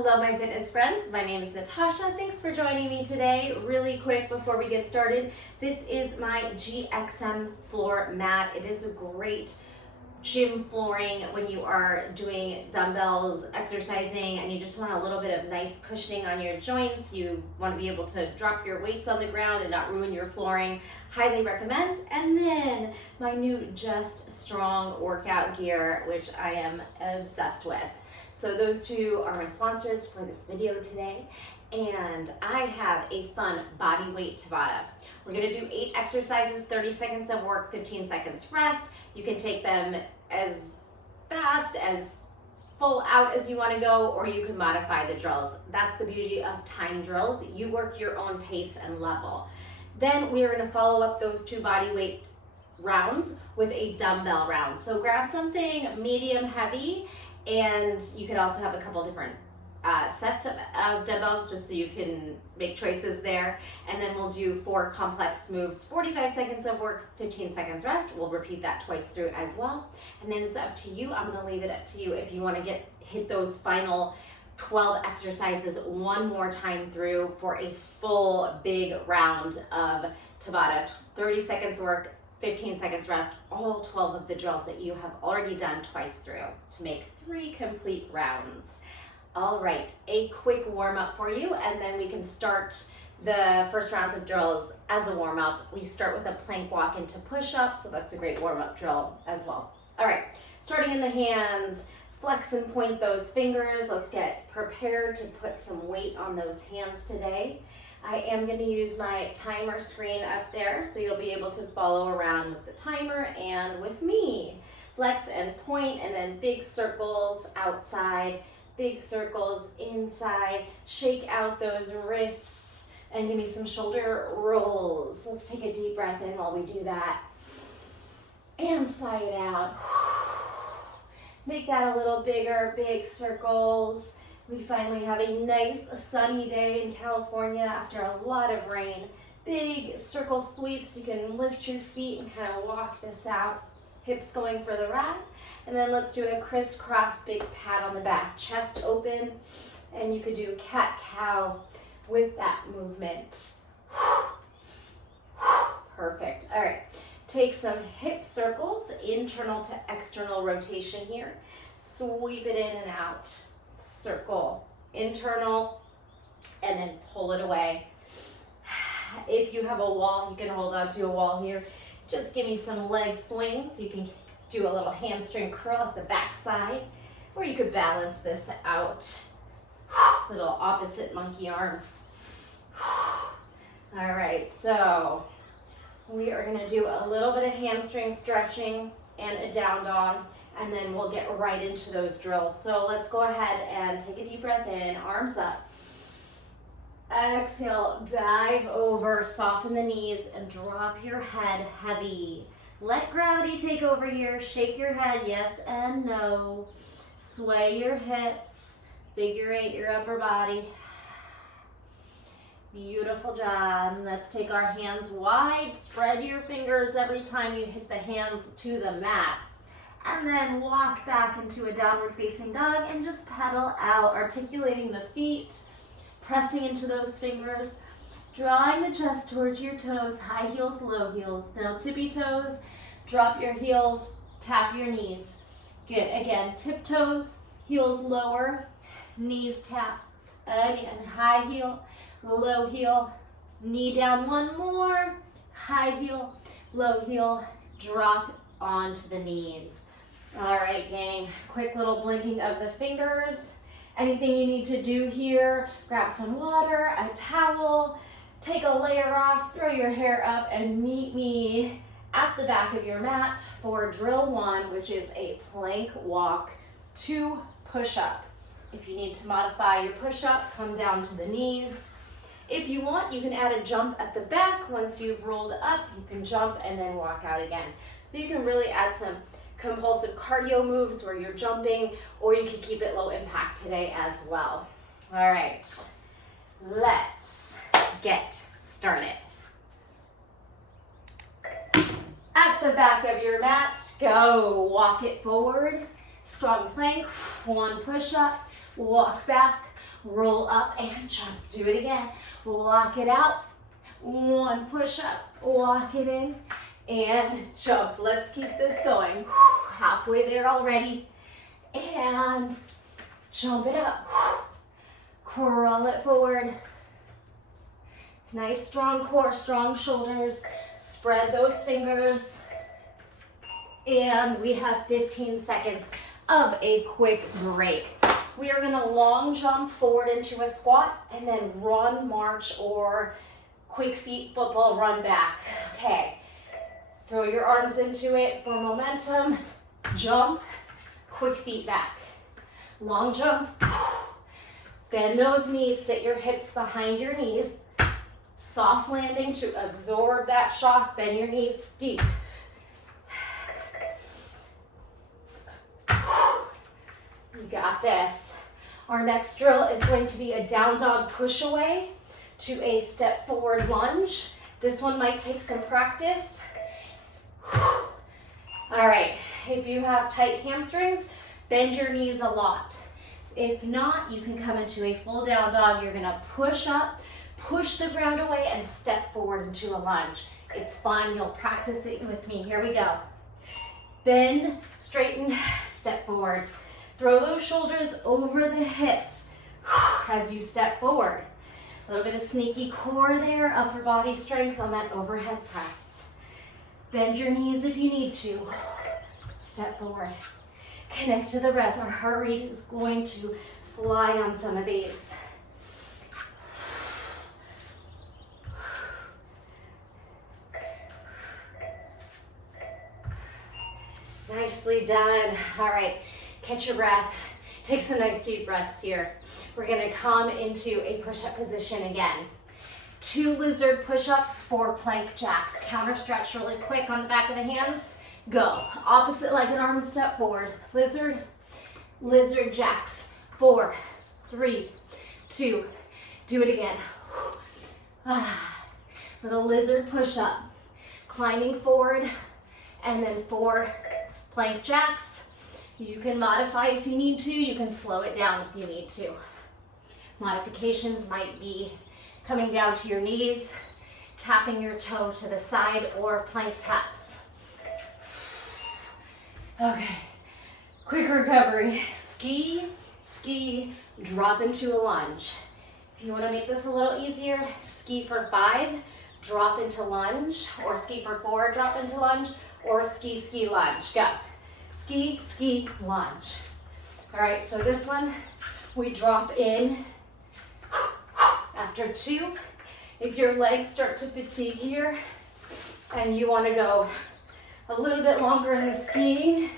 Hello my fitness friends, my name is Natasha. Thanks for joining me today. Really quick before we get started, this is my GXM floor mat. It is a great gym flooring when you are doing dumbbells, exercising, and you just want a little bit of nice cushioning on your joints. You want to be able to drop your weights on the ground and not ruin your flooring. Highly recommend. And then my new Just Strong workout gear, which I am obsessed with. So those two are my sponsors for this video today. And I have a fun body weight Tabata. We're gonna do 8 exercises, 30 seconds of work, 15 seconds rest. You can take them as fast, as full out as you wanna go, or you can modify the drills. That's the beauty of time drills. You work your own pace and level. Then we are gonna follow up those 2 body weight rounds with a dumbbell round. So grab something medium heavy, and you could also have a couple different sets of dumbbells just so you can make choices there. And then we'll do 4 complex moves, 45 seconds of work, 15 seconds rest. We'll repeat that twice through as well. And then it's up to you. I'm gonna leave it up to you if you wanna hit those final 12 exercises one more time through for a full big round of Tabata. 30 seconds work, 15 seconds rest, all 12 of the drills that you have already done twice through to make 3 complete rounds. All right, a quick warm up for you, and then we can start the first rounds of drills as a warm up. We start with a plank walk into push up, so that's a great warm up drill as well. All right, starting in the hands, flex and point those fingers. Let's get prepared to put some weight on those hands today. I am going to use my timer screen up there, so you'll be able to follow around with the timer and with me. Flex and point, and then big circles outside, big circles inside. Shake out those wrists and give me some shoulder rolls. Let's take a deep breath in while we do that. And sigh it out. Make that a little bigger, big circles. We finally have a nice sunny day in California after a lot of rain. Big circle sweeps. You can lift your feet and kind of walk this out. Hips going for the ride. And then let's do a crisscross big pat on the back. Chest open. And you could do cat-cow with that movement. Perfect. All right. Take some hip circles, internal to external rotation here. Sweep it in and out. Circle, internal, and then pull it away. If you have a wall, you can hold on to a wall here. Just give me some leg swings. You can do a little hamstring curl at the back side, or you could balance this out. Little opposite monkey arms. All right, so we are gonna do a little bit of hamstring stretching and a down dog, and then we'll get right into those drills. So let's go ahead and take a deep breath in, arms up. Exhale, dive over, soften the knees, and drop your head heavy. Let gravity take over here. Shake your head, yes and no. Sway your hips, figure 8 your upper body. Beautiful job. Let's take our hands wide. Spread your fingers every time you hit the hands to the mat. And then walk back into a downward facing dog and just pedal out, articulating the feet, pressing into those fingers, drawing the chest towards your toes, high heels, low heels. Now tippy toes, drop your heels, tap your knees. Good, again, tiptoes, heels lower, knees tap. Again, high heel, low heel, knee down, one more, high heel, low heel, drop onto the knees. All right, gang, quick little blinking of the fingers. Anything you need to do here, grab some water, a towel, take a layer off, throw your hair up, and meet me at the back of your mat for drill 1, which is a plank walk to push-up. If you need to modify your push-up, come down to the knees. If you want, you can add a jump at the back. Once you've rolled up, you can jump and then walk out again. So you can really add some compulsive cardio moves where you're jumping, or you can keep it low impact today as well. All right, let's get started. At the back of your mat, go walk it forward. Strong plank, 1 push-up. walk back, roll up and jump. Do it again. Walk it out. One push up, walk it in and jump. Let's keep this going. Halfway there already. And jump it up. Crawl it forward. Nice strong core, strong shoulders. Spread those fingers. And we have 15 seconds of a quick break. We are gonna long jump forward into a squat and then run, march, or quick feet football run back. Okay, throw your arms into it for momentum. Jump, quick feet back. Long jump. Bend those knees, sit your hips behind your knees. Soft landing to absorb that shock. Bend your knees deep. You got this. Our next drill is going to be a down dog push away to a step forward lunge. This one might take some practice. All right, if you have tight hamstrings, bend your knees a lot. If not, you can come into a full down dog. You're gonna push up, push the ground away, and step forward into a lunge. It's fun, you'll practice it with me. Here we go. Bend, straighten, step forward. Throw those shoulders over the hips as you step forward. A little bit of sneaky core there, upper body strength on that overhead press. Bend your knees if you need to. Step forward. Connect to the breath. Our heart rate is going to fly on some of these. Nicely done. All right, catch your breath. Take some nice deep breaths here. We're gonna come into a push-up position again. 2 lizard push-ups, 4 plank jacks. Counter stretch really quick on the back of the hands. Go. Opposite leg and arms step forward. Lizard, lizard jacks. 4, 3, 2. Do it again. Little lizard push-up. Climbing forward, and then 4 plank jacks. You can modify if you need to. You can slow it down if you need to. Modifications might be coming down to your knees, tapping your toe to the side, or plank taps. Okay, quick recovery. Ski, ski, drop into a lunge. If you want to make this a little easier, ski for 5, drop into lunge, or ski for 4, drop into lunge, or ski, ski, lunge. Go. Ski, ski, lunge. All right, so this one, we drop in after 2. If your legs start to fatigue here and you want to go a little bit longer in the skiing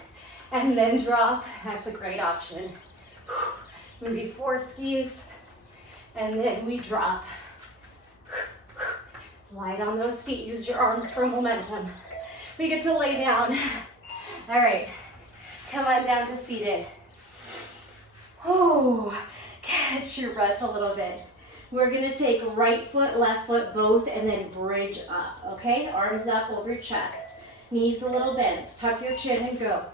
and then drop, that's a great option. Maybe 4 skis and then we drop. Light on those feet, use your arms for momentum. We get to lay down. All right, come on down to seated. Oh, catch your breath a little bit. We're gonna take right foot, left foot, both, and then bridge up, okay? Arms up over your chest. Knees a little bent. Tuck your chin and go.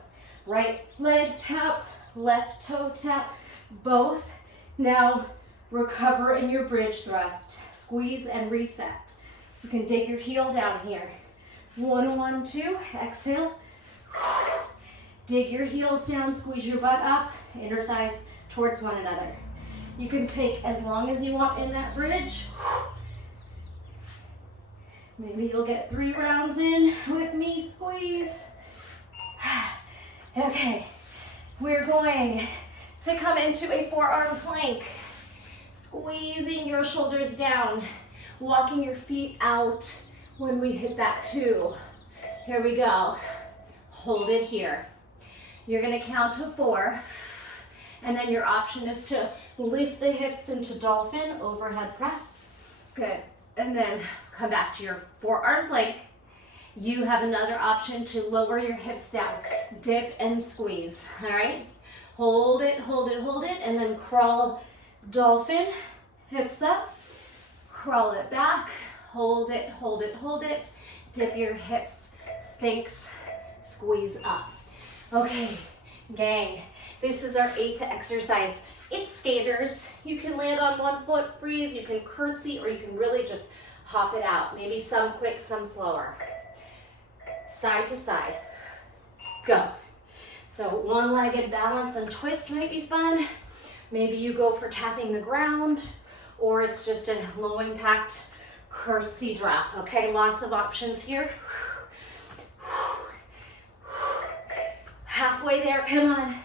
Right leg tap, left toe tap, both. Now recover in your bridge thrust. Squeeze and reset. You can dig your heel down here. 1, 1, 2, exhale. Dig your heels down, squeeze your butt up, inner thighs towards one another. You can take as long as you want in that bridge. Maybe you'll get 3 rounds in with me, squeeze. Okay, we're going to come into a forearm plank. Squeezing your shoulders down, walking your feet out when we hit that 2. Here we go. Hold it here. You're gonna count to 4, and then your option is to lift the hips into dolphin, overhead press. Good, and then come back to your forearm plank. You have another option to lower your hips down, dip and squeeze, all right? Hold it, hold it, hold it, and then crawl dolphin, hips up, crawl it back, hold it, hold it, hold it, dip your hips, sphinx, squeeze up. Okay, gang, this is our 8th exercise. It's skaters. You can land on one foot, freeze, you can curtsy, or you can really just hop it out. Maybe some quick, some slower. Side to side. Go. So one-legged balance and twist might be fun. Maybe you go for tapping the ground, or it's just a low impact curtsy drop. Okay, lots of options here. Halfway there, come on.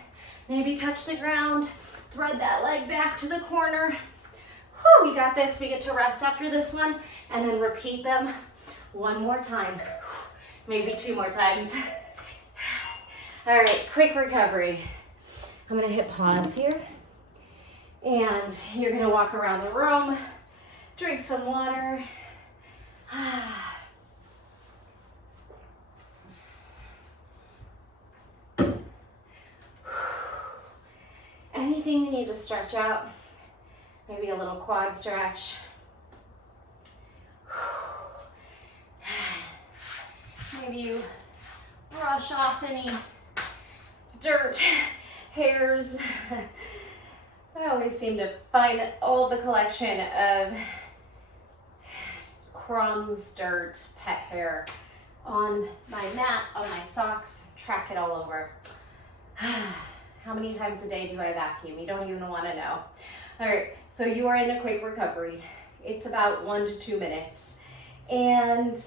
Maybe touch the ground, thread that leg back to the corner. Whew, we got this. We get to rest after this one, and then repeat them one more time. Maybe 2 more times. All right, quick recovery. I'm gonna hit pause here, and you're gonna walk around the room, drink some water. Anything you need to stretch out, maybe a little quad stretch. Maybe you brush off any dirt, hairs. I always seem to find all the collection of crumbs, dirt, pet hair on my mat, on my socks, track it all over. How many times a day do I vacuum? You don't even want to know. All right, so you are in a quick recovery. It's about 1 to 2 minutes. And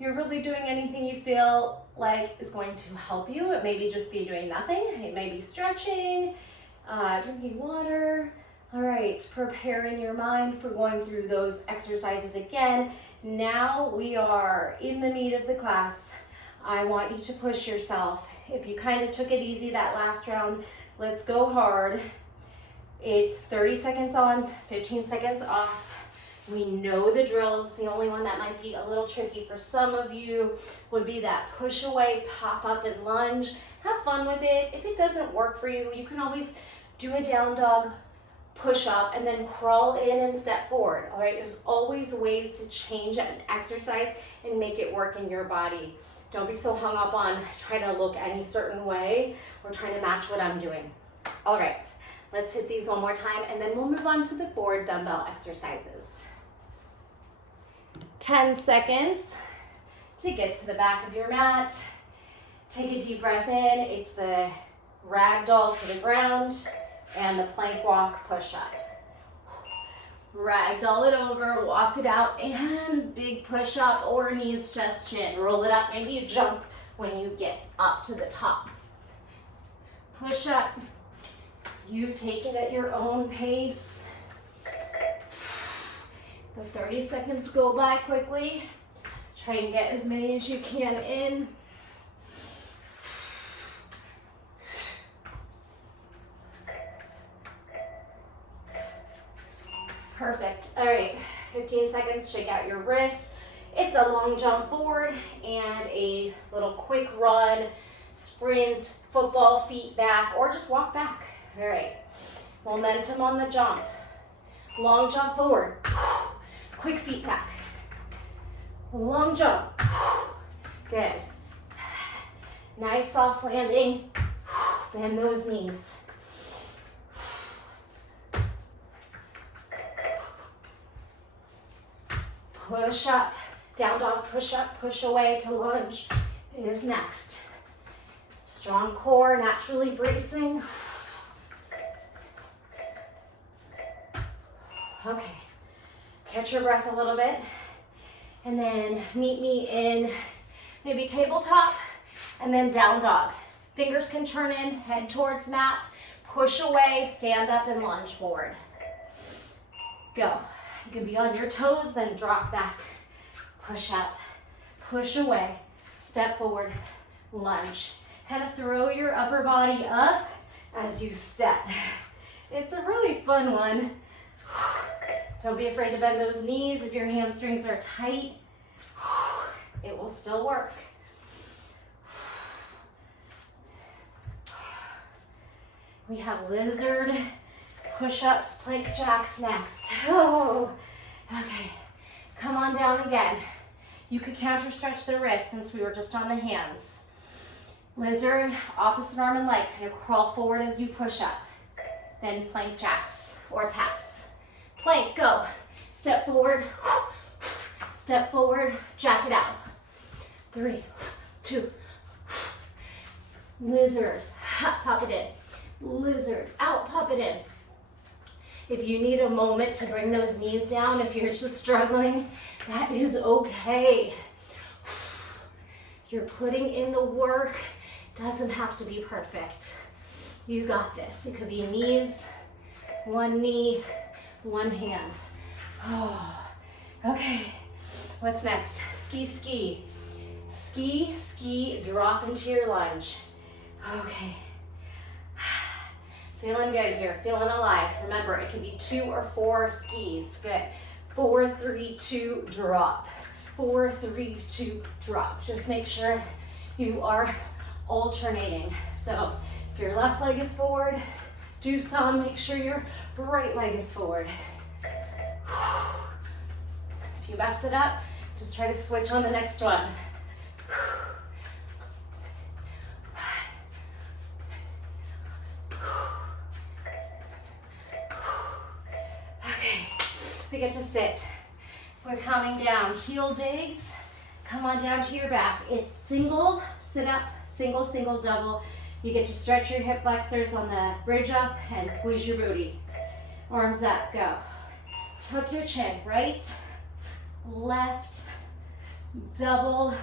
you're really doing anything you feel like is going to help you. It may be just be doing nothing. It may be stretching, drinking water. All right, preparing your mind for going through those exercises again. Now we are in the meat of the class. I want you to push yourself. If you kind of took it easy that last round, let's go hard. It's 30 seconds on, 15 seconds off. We know the drills. The only one that might be a little tricky for some of you would be that push away, pop up, and lunge. Have fun with it. If it doesn't work for you, you can always do a down dog, push up, and then crawl in and step forward. All right, there's always ways to change an exercise and make it work in your body. Don't be so hung up on trying to look any certain way or trying to match what I'm doing. All right, let's hit these one more time, and then we'll move on to the 4 dumbbell exercises. 10 seconds to get to the back of your mat. Take a deep breath in. It's the ragdoll to the ground and the plank walk push up. Ragdoll it over, walk it out, and big push up or knees, chest, chin. Roll it up. Maybe you jump when you get up to the top. Push up. You take it at your own pace. The 30 seconds go by quickly. Try and get as many as you can in. Perfect. All right, 15 seconds, shake out your wrists. It's a long jump forward and a little quick run, sprint, football, feet back, or just walk back. All right, momentum on the jump. Long jump forward, quick feet back. Long jump, good. Nice soft landing, bend those knees. Push up, down dog, push up, push away to lunge is next. Strong core, naturally bracing. Okay, catch your breath a little bit, and then meet me in maybe tabletop, and then down dog. Fingers can turn in, head towards mat, push away, stand up and lunge forward. Go. You can be on your toes, then drop back, push up, push away, step forward, lunge. Kind of throw your upper body up as you step. It's a really fun one. Don't be afraid to bend those knees. If your hamstrings are tight, it will still work. We have lizard push-ups, plank jacks next. Oh, okay. Come on down again. You could counter stretch the wrists since we were just on the hands. Lizard, opposite arm and leg. Kind of crawl forward as you push up. then plank jacks or taps. Plank, go. Step forward, jack it out. 3, 2, lizard, pop it in. Lizard, out, pop it in. If you need a moment to bring those knees down, if you're just struggling, that is okay. You're putting in the work. Doesn't have to be perfect. You got this. It could be knees, one knee, one hand. Oh, okay. What's next? Ski, ski. Ski, ski, drop into your lunge. Okay. Feeling good here, feeling alive. Remember, it can be 2 or 4 skis. Good. 4, 3, 2, drop. 4, 3, 2, drop. Just make sure you are alternating. So if your left leg is forward, do some. Make sure your right leg is forward. If you mess it up, just try to switch on the next one. Okay, we get to sit. We're coming down, heel digs. Come on down to your back. It's single, sit up, single, single, double. You get to stretch your hip flexors on the bridge up and squeeze your booty. Arms up, go. Tuck your chin, right, left, double,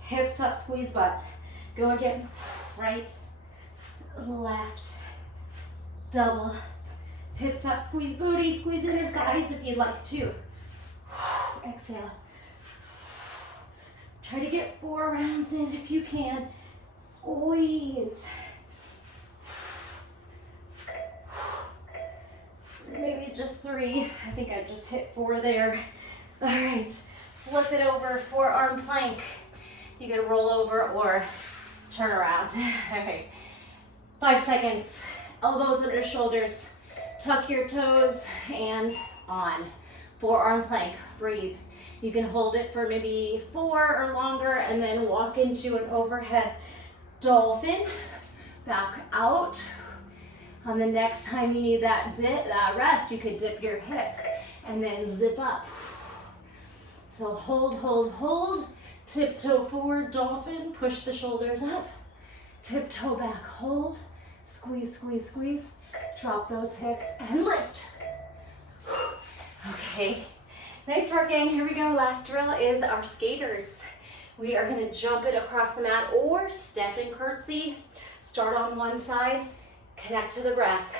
hips up, squeeze butt. Go again, right, left, double, hips up, squeeze booty, squeeze in your thighs if you'd like to. Exhale. Try to get 4 rounds in if you can. Squeeze. Maybe just 3. I think I just hit 4 there. All right, flip it over, forearm plank. You can roll over or turn around. All right, 5 seconds. Elbows under shoulders. Tuck your toes and on. Forearm plank, breathe. You can hold it for maybe 4 or longer and then walk into an overhead dolphin. Back out. On the next time you need that rest, you could dip your hips and then zip up. So hold, hold, hold. Tiptoe forward, dolphin. Push the shoulders up. Tiptoe back, hold. Squeeze, squeeze, squeeze. Drop those hips and lift. Okay, nice work, gang. Here we go. Last drill is our skaters. We are going to jump it across the mat or step and curtsy. Start on one side, connect to the breath.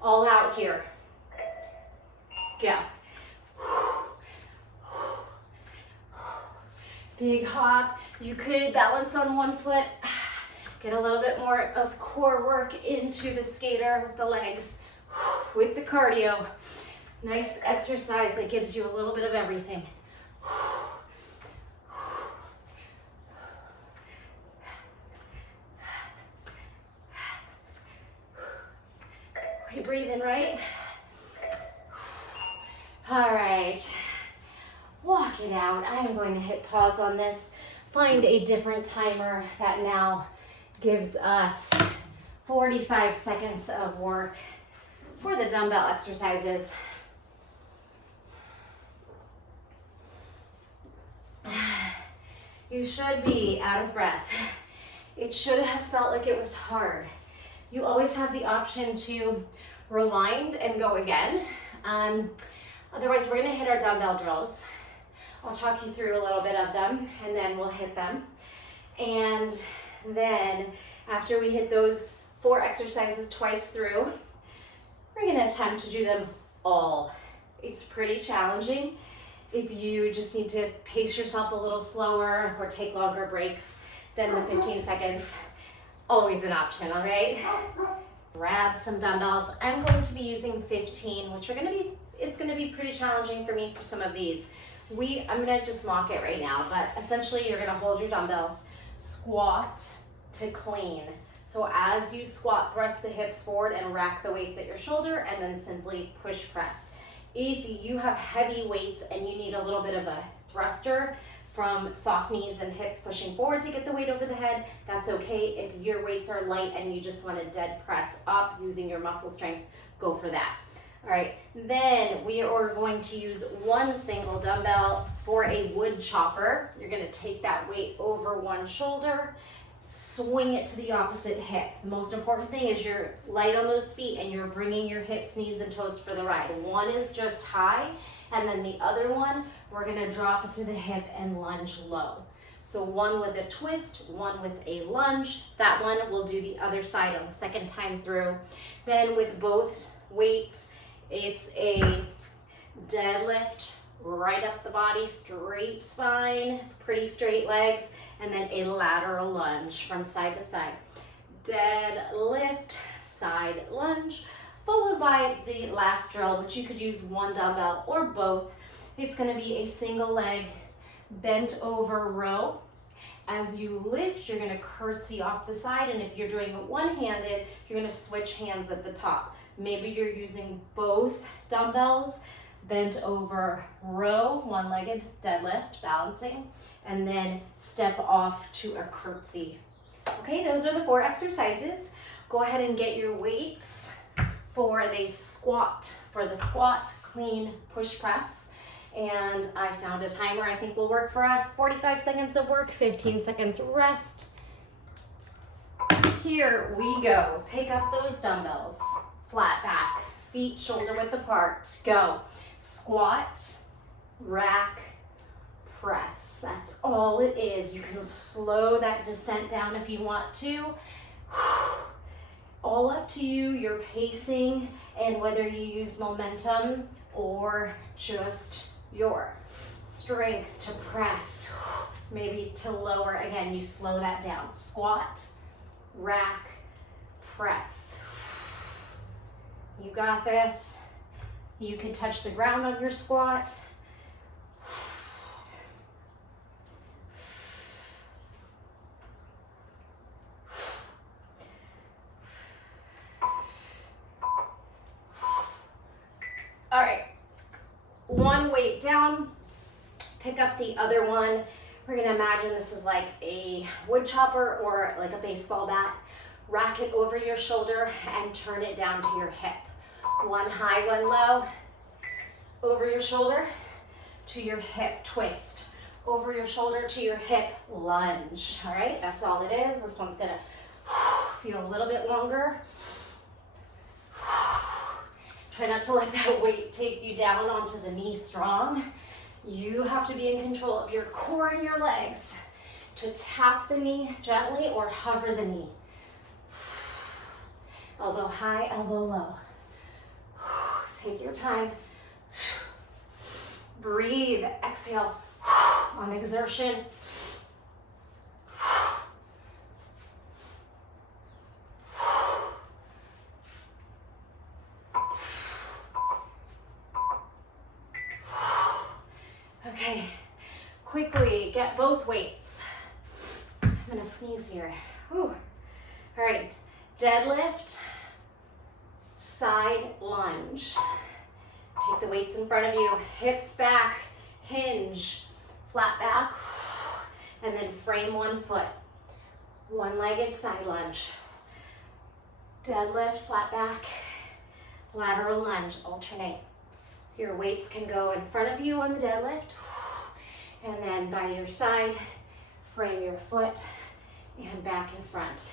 All out here. Go. Big hop. You could balance on one foot. Get a little bit more of core work into the skater with the legs, with the cardio. Nice exercise that gives you a little bit of everything. Are you breathing right? All right, walk it out. I'm going to hit pause on this. Find a different timer that now gives us 45 seconds of work for the dumbbell exercises. You should be out of breath. It should have felt like it was hard. You always have the option to rewind and go again. Otherwise, we're gonna hit our dumbbell drills. I'll talk you through a little bit of them and then we'll hit them. And then after we hit those 4 exercises twice through, we're gonna attempt to do them all. It's pretty challenging. If you just need to pace yourself a little slower or take longer breaks than the 15 seconds, always an option, all right? Grab some dumbbells. I'm going to be using 15, which is gonna be pretty challenging for me for some of these. I'm gonna just mock it right now, but essentially you're gonna hold your dumbbells, squat to clean. So as you squat, thrust the hips forward and rack the weights at your shoulder and then simply push press. If you have heavy weights and you need a little bit of a thruster, from soft knees and hips pushing forward to get the weight over the head, that's okay. If your weights are light and you just want to dead press up using your muscle strength, go for that. All right, then we are going to use one single dumbbell for a wood chopper. You're going to take that weight over one shoulder, swing it to the opposite hip. The most important thing is you're light on those feet and you're bringing your hips, knees, and toes for the ride. One is just high, and then the other one, we're going to drop it to the hip and lunge low. So one with a twist, one with a lunge. That one we'll do the other side on the second time through. Then with both weights, it's a deadlift, right up the body, straight spine, pretty straight legs, and then a lateral lunge from side to side. Deadlift, side lunge, followed by the last drill, which you could use one dumbbell or both. It's going to be a single leg bent over row. As you lift, you're going to curtsy off the side, and if you're doing it one-handed, you're going to switch hands at the top. Maybe you're using both dumbbells, bent over row, one-legged deadlift, balancing, and then step off to a curtsy. Okay, those are the 4 exercises. Go ahead and get your weights for the squat. For the squat, clean push press. And I found a timer I think will work for us. 45 seconds of work, 15 seconds rest. Here we go. Pick up those dumbbells. Flat back, feet shoulder width apart. Go. Squat, rack, press. That's all it is. You can slow that descent down if you want to. All up to you, your pacing, and whether you use momentum or just your strength to press, maybe to lower. Again, you slow that down. Squat, rack, press. You got this. You can touch the ground on your squat. All right, one weight down, pick up the other one. We're gonna imagine this is like a wood chopper or like a baseball bat. Rack it over your shoulder and turn it down to your hip. One high, one low, over your shoulder to your hip, twist. Over your shoulder to your hip, lunge. All right, that's all it is. This one's gonna feel a little bit longer. Try not to let that weight take you down onto the knee strong. You have to be in control of your core and your legs to tap the knee gently or hover the knee. Elbow high, elbow low. Take your time. Breathe, exhale on exertion. Okay, quickly get both weights. I'm gonna sneeze here. Whew. All right, deadlift, side lunge. Take the weights in front of you, hips back, hinge, flat back, and then frame one foot. One-legged side lunge. Deadlift, flat back, lateral lunge, alternate. Your weights can go in front of you on the deadlift, and then by your side, frame your foot and back in front.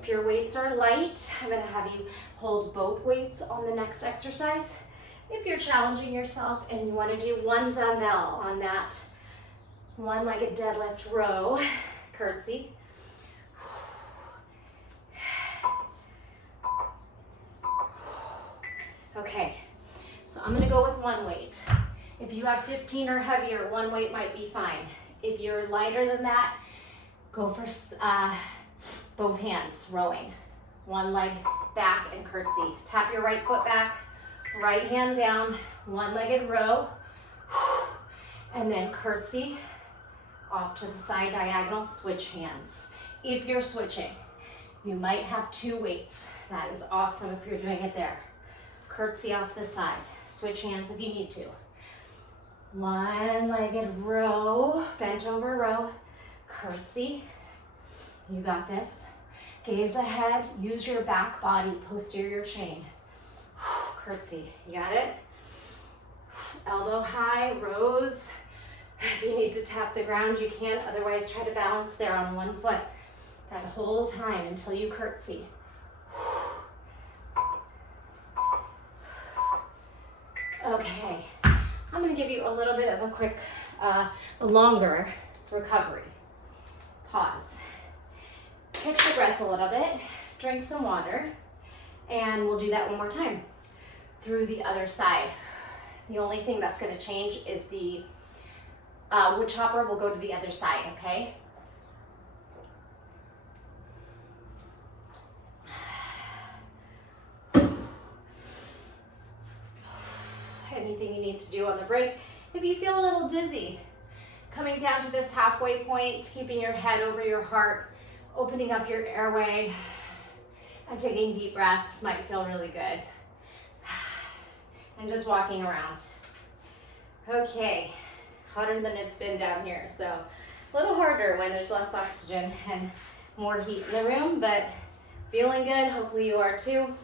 If your weights are light, I'm gonna have you hold both weights on the next exercise. If you're challenging yourself and you wanna do one dumbbell on that one-legged deadlift row, curtsy. Okay, so I'm gonna go with one weight. If you have 15 or heavier, one weight might be fine. If you're lighter than that, go for both hands, rowing. One leg back and curtsy. Tap your right foot back, right hand down, one-legged row, and then curtsy off to the side diagonal, switch hands. If you're switching, you might have 2 weights. That is awesome if you're doing it there. Curtsy off the side, Switch hands if you need to. One-legged row, bent over row, curtsy. You got this. Gaze ahead, use your back body, posterior chain. Curtsy, you got it? Elbow high, rows. If you need to tap the ground, you can. Otherwise, try to balance there on one foot that whole time until you curtsy. Okay, I'm gonna give you a little bit of a quick, longer recovery. Pause. Catch your breath a little bit, drink some water, and we'll do that one more time. Through the other side. The only thing that's gonna change is the wood chopper will go to the other side, okay? Anything you need to do on the break. If you feel a little dizzy, coming down to this halfway point, keeping your head over your heart, opening up your airway, and taking deep breaths might feel really good. And just walking around. Okay, hotter than it's been down here, so a little harder when there's less oxygen and more heat in the room, but feeling good. Hopefully you are too.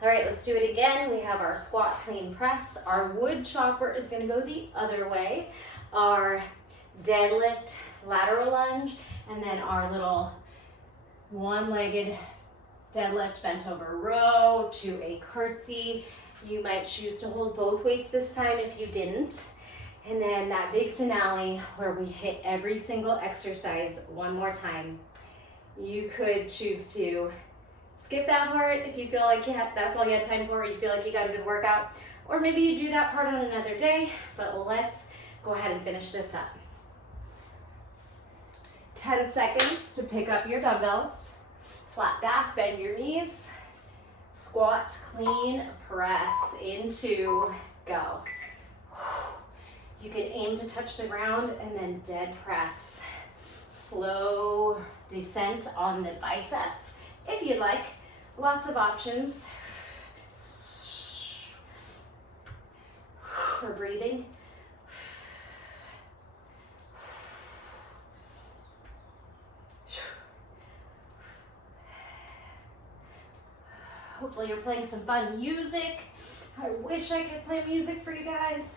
All right, let's do it again. We have our squat clean press. Our wood chopper is gonna go the other way. Our deadlift lateral lunge, and then our little one-legged deadlift bent over row to a curtsy. You might choose to hold both weights this time if you didn't. And then that big finale where we hit every single exercise one more time. You could choose to skip that part if you feel like that's all you had time for, or you feel like you got a good workout, or maybe you do that part on another day, but let's go ahead and finish this up. 10 seconds to pick up your dumbbells. Flat back, bend your knees. Squat, clean, press, into, go. You can aim to touch the ground and then dead press. Slow descent on the biceps if you'd like. Lots of options for breathing. Hopefully you're playing some fun music. I wish I could play music for you guys.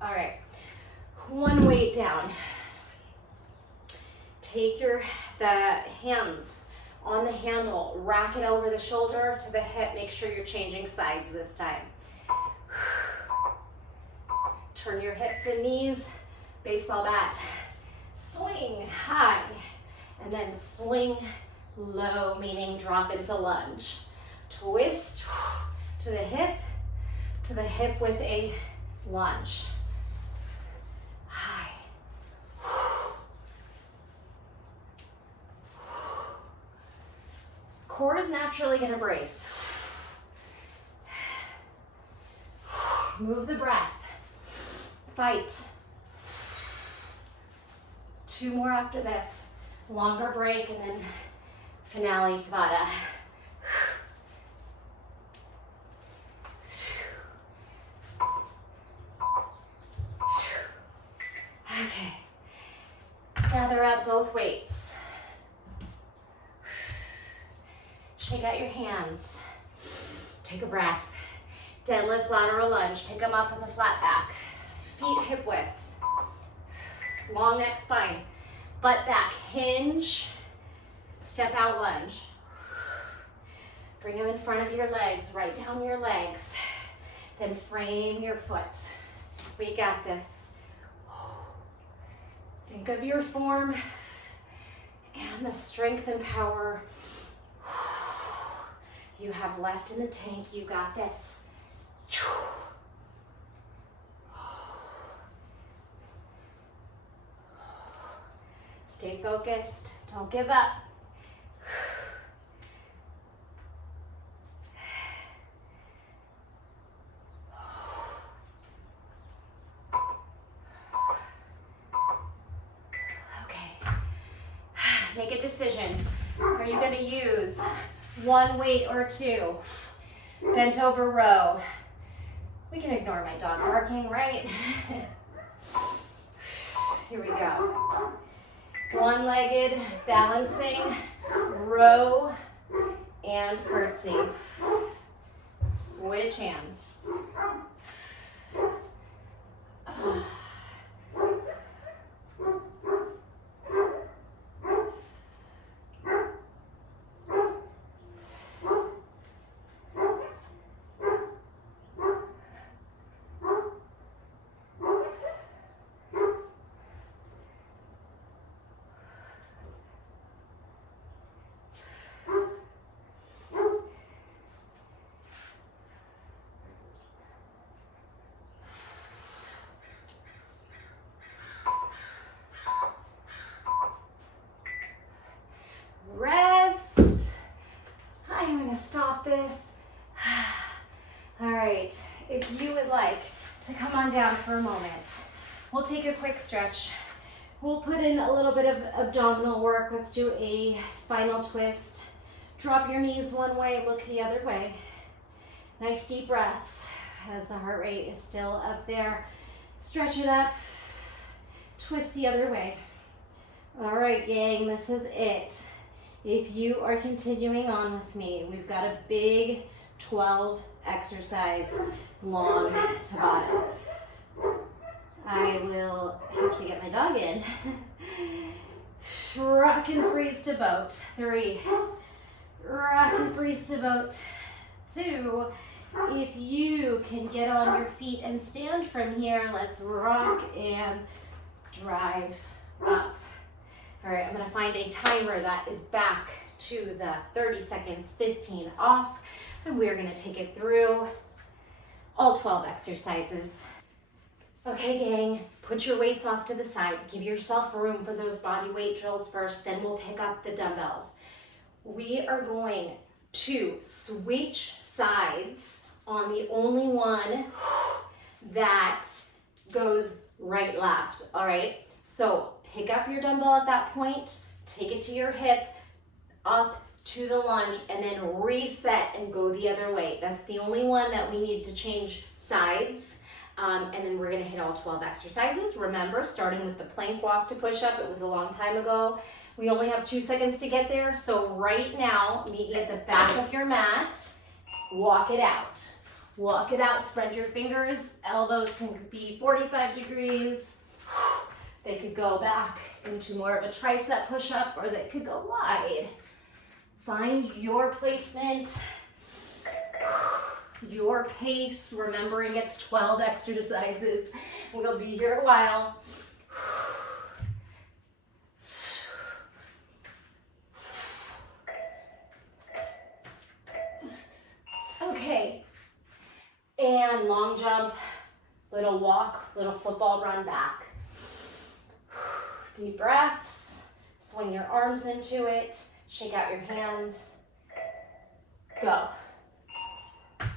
All right, one weight down. Take the hands on the handle, rack it over the shoulder to the hip. Make sure you're changing sides this time. Turn your hips and knees, baseball bat. Swing high, and then swing low, meaning drop into lunge. Twist to the hip with a lunge. High. Core is naturally going to brace. Move the breath. Fight. 2 more after this. Longer break and then finale Tabata. Okay. Gather up both weights. Shake out your hands. Take a breath. Deadlift, lateral lunge. Pick them up with a flat back. Feet hip width. Long neck, spine. Butt back, hinge. Step out lunge. Bring them in front of your legs, right down your legs. Then frame your foot. We got this. Think of your form and the strength and power you have left in the tank. You got this. Stay focused. Don't give up. decision. Are you gonna use one weight or two? Bent over row. We can ignore my dog barking, right? Here we go. One-legged balancing, row, and curtsy. Switch hands. Rest. I'm gonna stop this. All right, if you would like to come on down for a moment, we'll take a quick stretch. We'll put in a little bit of abdominal work. Let's do a spinal twist. Drop your knees one way, look the other way. Nice deep breaths as the heart rate is still up there. Stretch it up, twist the other way. All right, gang, this is it. If you are continuing on with me, we've got a big 12 exercise, long to bottom. I will have to get my dog in. Rock and freeze to boat. 3. Rock and freeze to boat. 2. If you can get on your feet and stand from here, let's rock and drive up. All right, I'm gonna find a timer that is back to the 30 seconds, 15 off, and we're gonna take it through all 12 exercises. Okay, gang, put your weights off to the side. Give yourself room for those body weight drills first, then we'll pick up the dumbbells. We are going to switch sides on the only one that goes right, left, all right? So pick up your dumbbell at that point, take it to your hip, up to the lunge, and then reset and go the other way. That's the only one that we need to change sides. And then we're gonna hit all 12 exercises. Remember, starting with the plank walk to push up, it was a long time ago. We only have 2 seconds to get there. So right now, meet me at the back of your mat, walk it out. Walk it out, spread your fingers. Elbows can be 45 degrees. They could go back into more of a tricep push-up, or they could go wide. Find your placement, your pace, remembering it's 12 exercises. We'll be here a while. Okay, and long jump, little walk, little football run back. Deep breaths, swing your arms into it, shake out your hands, go.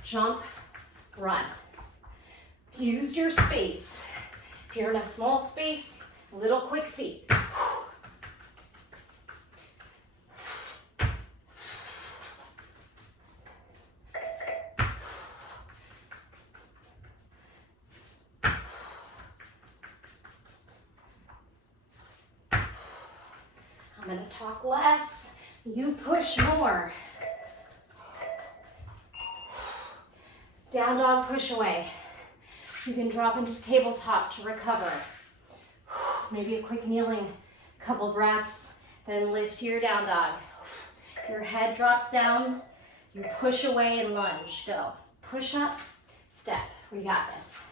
Jump, run. Use your space. If you're in a small space, little quick feet. I'm gonna talk less, you push more. Down dog push away. You can drop into tabletop to recover. Maybe a quick kneeling, couple breaths, then lift to your down dog. Your head drops down, you push away and lunge, go. Push up, step, we got this.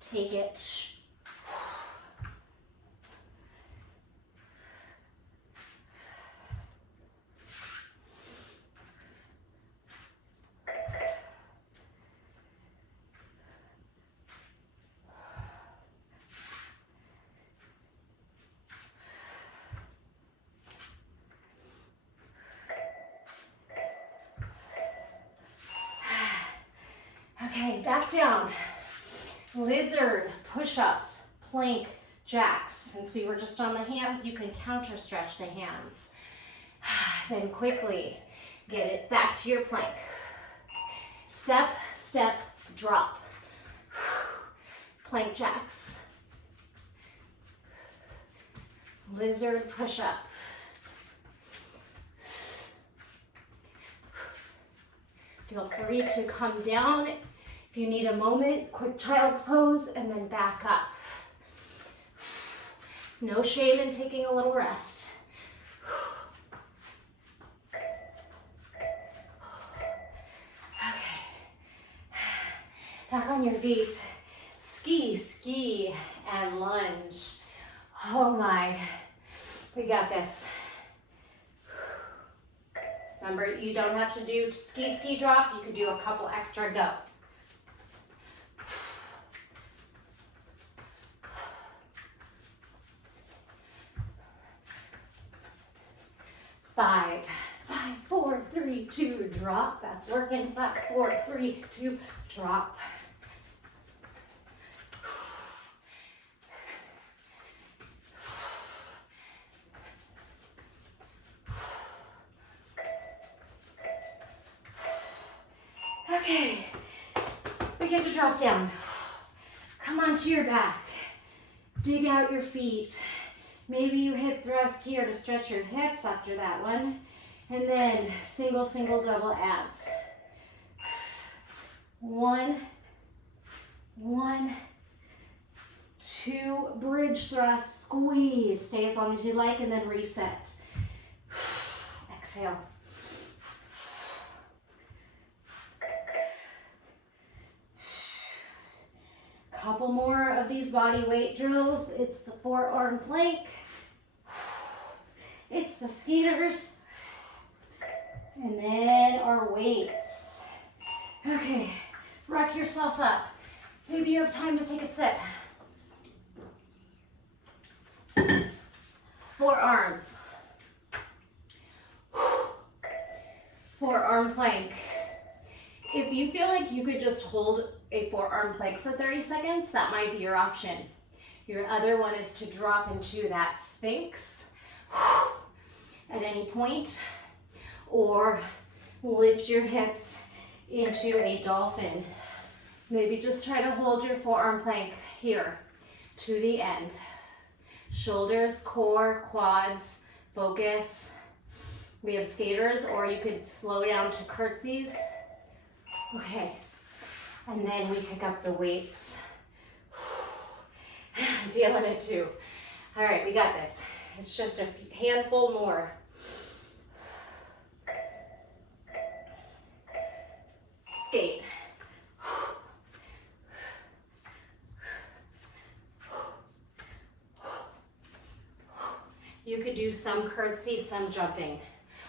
Take it. Okay, back down. Lizard, push-ups, plank, jacks. Since we were just on the hands, you can counter stretch the hands. Then quickly get it back to your plank. Step, step, drop. Plank jacks. Lizard push-up. Feel free to come down if you need a moment, quick child's pose, and then back up. No shame in taking a little rest. Okay. Back on your feet. Ski, ski, and lunge. Oh my, we got this. Remember, you don't have to do ski, ski, drop. You could do a couple extra, go. Five, 4, 3, 2, drop. That's working. 5, 4, 3, 2, drop. Okay, we get to drop down. Come onto your back. Dig out your feet. Maybe you hip thrust here to stretch your hips after that one. And then single, single, double abs. 1, 2, bridge thrust, squeeze. Stay as long as you like and then reset. Exhale. Couple more of these body weight drills. It's the forearm plank. It's the skaters. And then our weights. Okay, rock yourself up. Maybe you have time to take a sip. Forearms. Forearm plank. If you feel like you could just hold a forearm plank for 30 seconds, that might be your option. Your other one is to drop into that Sphinx at any point, or lift your hips into a dolphin. Maybe just try to hold your forearm plank here to the end. Shoulders, core, quads, focus. We have skaters, or you could slow down to curtsies. Okay, and then we pick up the weights. I'm feeling it too. All right, we got this. It's just a handful more. Skate. You could do some curtsy, some jumping,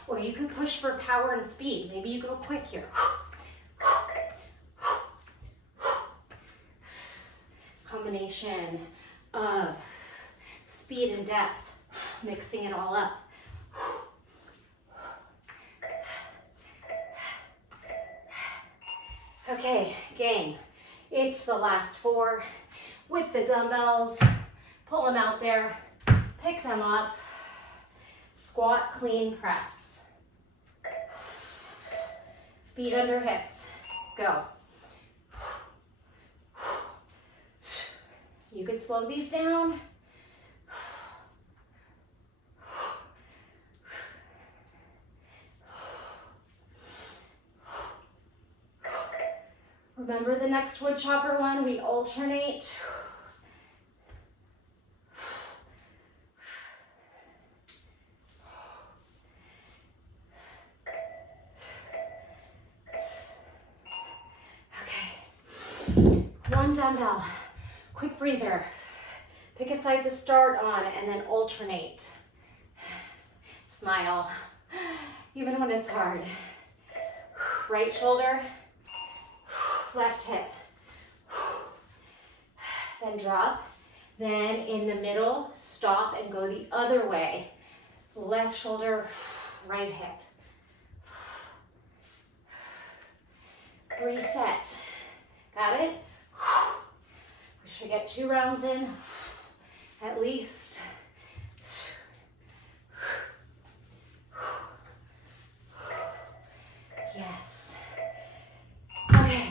or you could push for power and speed. Maybe you go quick here. Combination of speed and depth, mixing it all up. Okay, gang, it's the last 4 with the dumbbells. Pull them out there, pick them up, squat, clean, press. Feet under hips, go. You could slow these down. Remember the next wood chopper one, we alternate. Okay, 1 dumbbell. Quick breather. Pick a side to start on and then alternate. Smile, even when it's hard. Right shoulder, left hip. Then drop. Then in the middle, stop and go the other way. Left shoulder, right hip. Reset. Got it? We should get 2 rounds in, at least. Yes. Okay.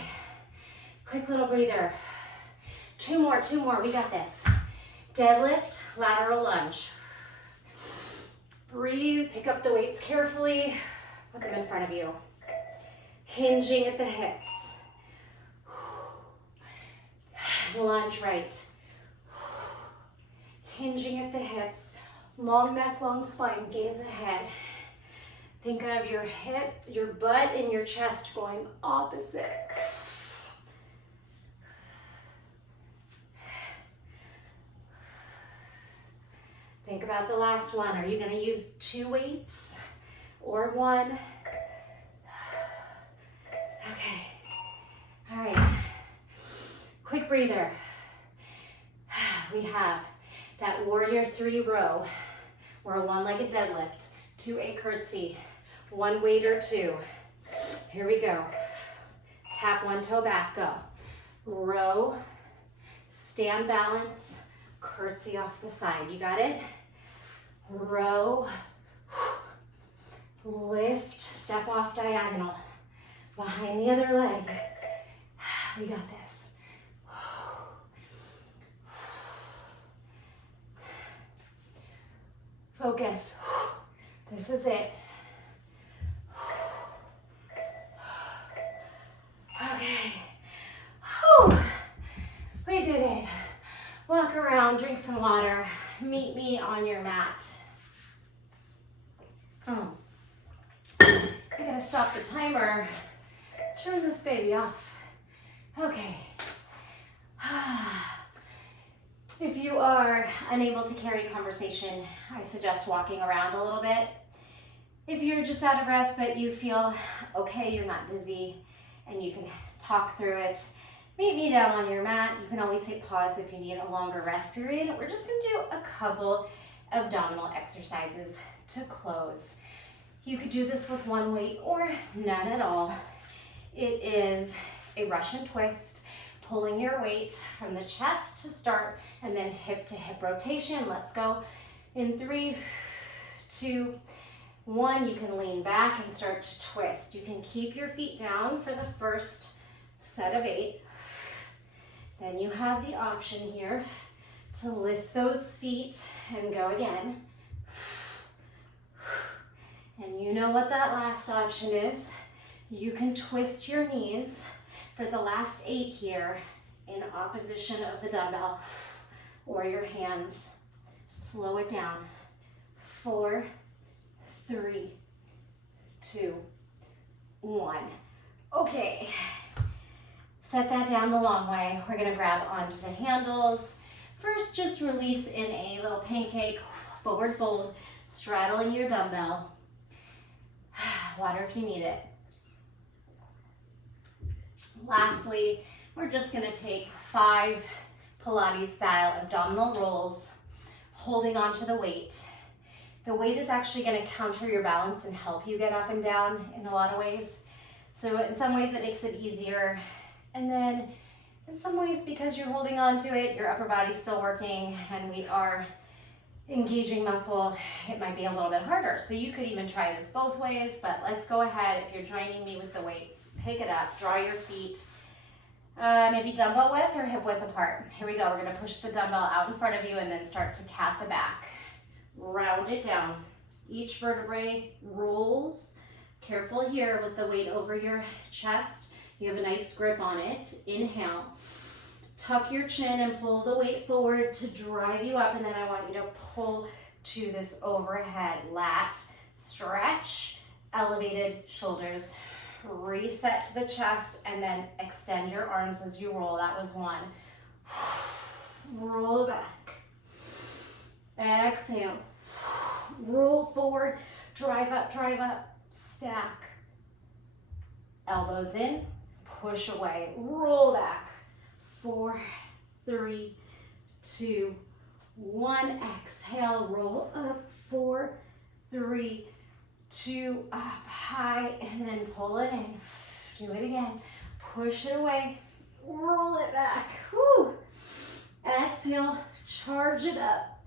Quick little breather. Two more. We got this. Deadlift, lateral lunge. Breathe, pick up the weights carefully. Put them in front of you. Hinging at the hips. Lunge right. Hinging at the hips. Long neck, long spine, gaze ahead. Think of your hip, your butt, and your chest going opposite. Think about the last one. Are you going to use 2 weights or 1? Okay. All right. Quick breather. We have that warrior 3 row or a 1-legged deadlift to a curtsy. 1 weight or 2. Here we go. Tap 1 toe back, go. Row, stand balance, curtsy off the side. You got it? Row, lift, step off diagonal. Behind the other leg. We got this. Focus. This is it. Okay. Whew. We did it. Walk around, drink some water. Meet me on your mat. I gotta stop the timer. Turn this baby off. Okay. If you are unable to carry conversation, I suggest walking around a little bit. If you're just out of breath but you feel okay, you're not dizzy, and you can talk through it, meet me down on your mat. You can always hit pause if you need a longer rest period. We're just gonna do a couple abdominal exercises to close. You could do this with 1 weight or none at all. It is a Russian twist, pulling your weight from the chest to start and then hip to hip rotation. Let's go. In 3, 2, 1, you can lean back and start to twist. You can keep your feet down for the first set of 8. Then you have the option here to lift those feet and go again. And you know what that last option is. You can twist your knees for the last 8 here in opposition of the dumbbell or your hands. Slow it down. 4, 3, 2, 1. Okay. Set that down the long way. We're gonna grab onto the handles. First, just release in a little pancake, forward fold, straddling your dumbbell. Water if you need it. Lastly, we're just gonna take 5 Pilates style abdominal rolls, holding onto the weight. The weight is actually gonna counter your balance and help you get up and down in a lot of ways. So in some ways it makes it easier. And then in some ways, because you're holding on to it, your upper body's still working and we are engaging muscle, it might be a little bit harder. So you could even try this both ways, but let's go ahead. If you're joining me with the weights, pick it up, draw your feet, maybe dumbbell width or hip width apart. Here we go. We're gonna push the dumbbell out in front of you and then start to cat the back. Round it down. Each vertebrae rolls. Careful here with the weight over your chest. You have a nice grip on it. Inhale. Tuck your chin and pull the weight forward to drive you up, and then I want you to pull to this overhead lat. Stretch, elevated shoulders. Reset to the chest, and then extend your arms as you roll. That was 1. Roll back. Exhale. Roll forward, drive up, stack. Elbows in, push away, roll back. 4, 3, 2, 1. Exhale, roll up. 4, 3, 2, up high, and then pull it in. Do it again. Push it away, roll it back. Whew. Exhale, charge it up.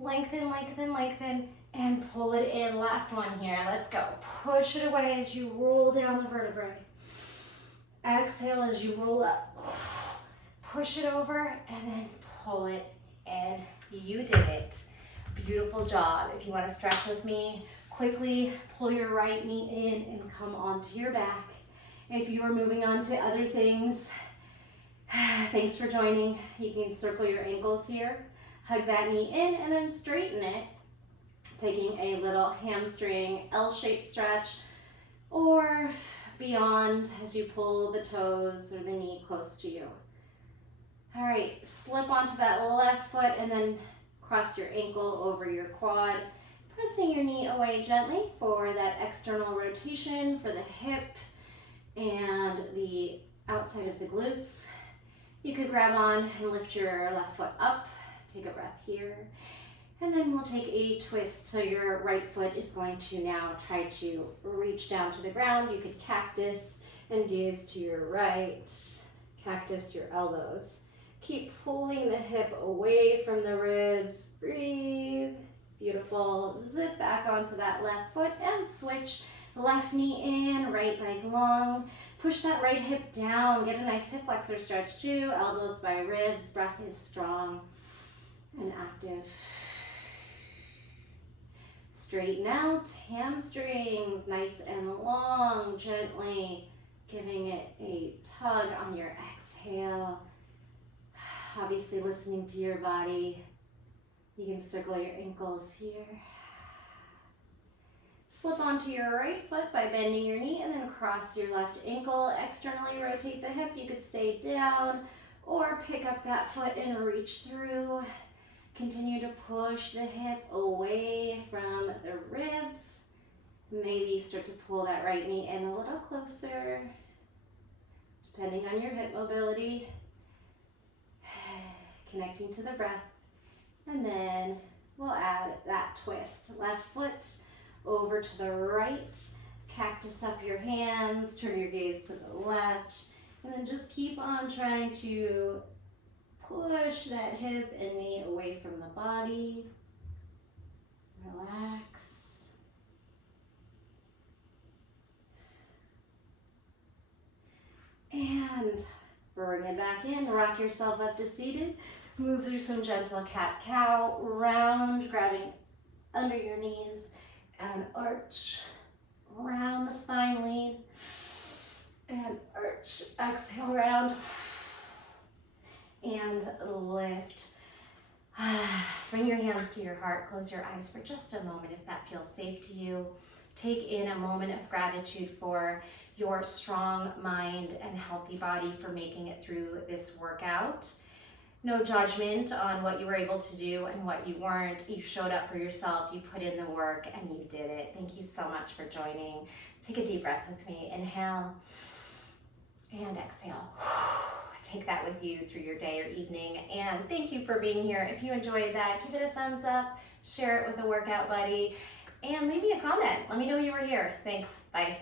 Lengthen, lengthen, lengthen, and pull it in. Last one here. Let's go. Push it away as you roll down the vertebrae. Exhale as you roll up. Push it over and then pull it in. You did it. Beautiful job. If you want to stretch with me, quickly pull your right knee in and come onto your back. If you are moving on to other things, thanks for joining. You can circle your ankles here. Hug that knee in and then straighten it. Taking a little hamstring L-shaped stretch or beyond as you pull the toes or the knee close to you. All right, slip onto that left foot and then cross your ankle over your quad, pressing your knee away gently for that external rotation for the hip and the outside of the glutes. You could grab on and lift your left foot up. Take a breath here. And then we'll take a twist. So your right foot is going to now try to reach down to the ground. You could cactus and gaze to your right. Cactus your elbows. Keep pulling the hip away from the ribs. Breathe. Beautiful. Zip back onto that left foot and switch. Left knee in, right leg long. Push that right hip down. Get a nice hip flexor stretch too. Elbows by ribs. Breath is strong and active. Straighten out. Hamstrings nice and long. Gently giving it a tug on your exhale. Obviously listening to your body. You can circle your ankles here. Slip onto your right foot by bending your knee and then cross your left ankle. Externally rotate the hip. You could stay down or pick up that foot and reach through. Continue to push the hip away from the ribs. Maybe start to pull that right knee in a little closer, depending on your hip mobility. Connecting to the breath. And then we'll add that twist. Left foot over to the right. Cactus up your hands. Turn your gaze to the left. And then just keep on trying to push that hip and knee away from the body. Relax. And bring it back in. Rock yourself up to seated. Move through some gentle cat-cow. Round, grabbing under your knees. And arch. Round the spine, lean. And arch. Exhale, round. And lift. Bring your hands to your heart. Close your eyes for just a moment if that feels safe to you. Take in a moment of gratitude for your strong mind and healthy body for making it through this workout. No judgment on what you were able to do and what you weren't. You showed up for yourself, you put in the work, and you did it. Thank you so much for joining. Take a deep breath with me. Inhale and exhale. Take that with you through your day or evening. And thank you for being here. If you enjoyed that, give it a thumbs up, share it with a workout buddy, and leave me a comment. Let me know you were here. Thanks. Bye.